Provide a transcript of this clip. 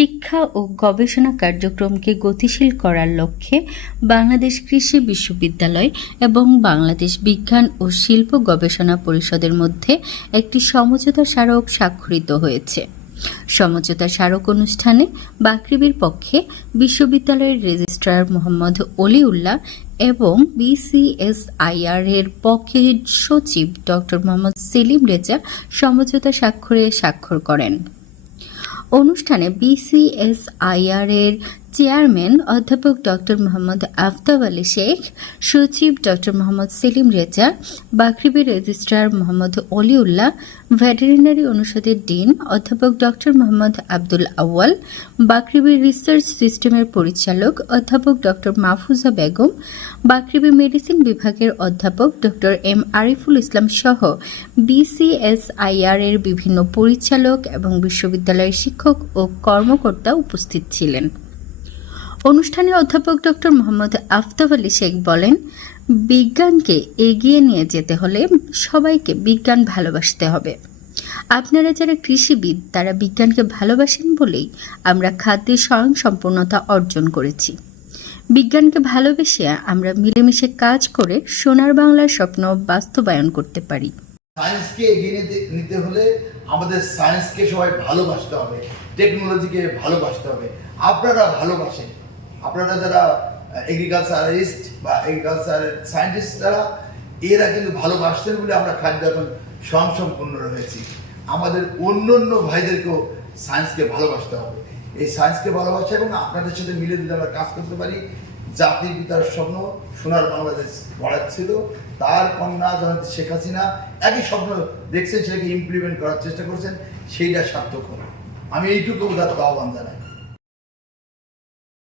শিক্ষা ও গবেষণা কার্যক্রমকে গতিশীল করার লক্ষ্যে বাংলাদেশ কৃষি বিশ্ববিদ্যালয় এবং বাংলাদেশ বিজ্ঞান ও শিল্প গবেষণা পরিষদের মধ্যে একটি সমঝোতা স্মারক স্বাক্ষরিত হয়েছে। সমঝোতা স্মারক অনুষ্ঠানে বাকৃবির পক্ষে বিশ্ববিদ্যালয়ের রেজিস্ট্রার মোহাম্মদ অলিউল্লাহ এবং বিসিএসআইআর এর পক্ষে সচিব ডক্টর মোহাম্মদ সেলিম রেজা সমঝোতা স্বাক্ষরে স্বাক্ষর করেন। অনুষ্ঠানে বিসিএসআইআর এর চেয়ারম্যান অধ্যাপক ডক্টর মোহাম্মদ আফতাব আলী শেখ, সচিব doctor Mohammad Selim Reza Bakribi registrar Mohammad Oliullah, veterinary অনুষদের ডিন অধ্যাপক ডক্টর মোহাম্মদ আব্দুল আউয়াল বাকরিবি রিসার্চ সিস্টেমের পরিচালক অধ্যাপক ডক্টর মাহফুজা বেগম বাকরিবি মেডিসিন বিভাগের অধ্যাপক ডক্টর এম আরিফুল ইসলাম সহ বিসিএসআইআর এর বিভিন্ন পরিচালক এবং বিশ্ববিদ্যালয়ের শিক্ষক ও কর্মকর্তা উপস্থিত ছিলেন। অনুষ্ঠানে অধ্যাপক ডক্টর মোহাম্মদ আফতাব আলী শেখ বলেন, বিজ্ঞানকে এগিয়ে নিয়ে যেতে হলে সবাইকে বিজ্ঞান ভালোবাসতে হবে। আপনারা যারা কৃষিবিদ, তারা বিজ্ঞানকে ভালোবাসেন বলেই আমরা খাদ্যে স্বয়ংসম্পূর্ণতা অর্জন করেছি। বিজ্ঞানকে ভালোবেসে আমরা মিলেমিশে কাজ করে সোনার বাংলার স্বপ্ন বাস্তবায়ন করতে পারি। সায়েন্সকে এগিয়ে নিতে হলে আমাদের সায়েন্সকে সবাই ভালোবাসতে হবে, টেকনোলজিকে ভালোবাসতে হবে। আপনারা ভালোবাসেন। আপনারা যারা এগ্রিকালচারিস্ট বা এগ্রিকালচার সায়েন্টিস্ট যারা, এরা কিন্তু ভালোবাসতেন বলে আমরা খাদ্য এখন স্বয়ংসম্পূর্ণ রয়েছি। আমাদের অন্য অন্য ভাইদেরকেও সায়েন্সকে ভালোবাসতে হবে। এই সায়েন্সকে ভালোবাসা এবং আপনাদের সাথে মিলে যদি আমরা কাজ করতে পারি, জাতির পিতার স্বপ্ন সোনার বাংলাদেশ গড়াচ্ছিল তার কন্যা যখন শেখ হাসিনা একই স্বপ্ন দেখছেন, সেটাকে ইমপ্লিমেন্ট করার চেষ্টা করছেন, সেইটা সার্থক হলো। আমি এইটুকু উদাত্ত আহ্বান জানাই।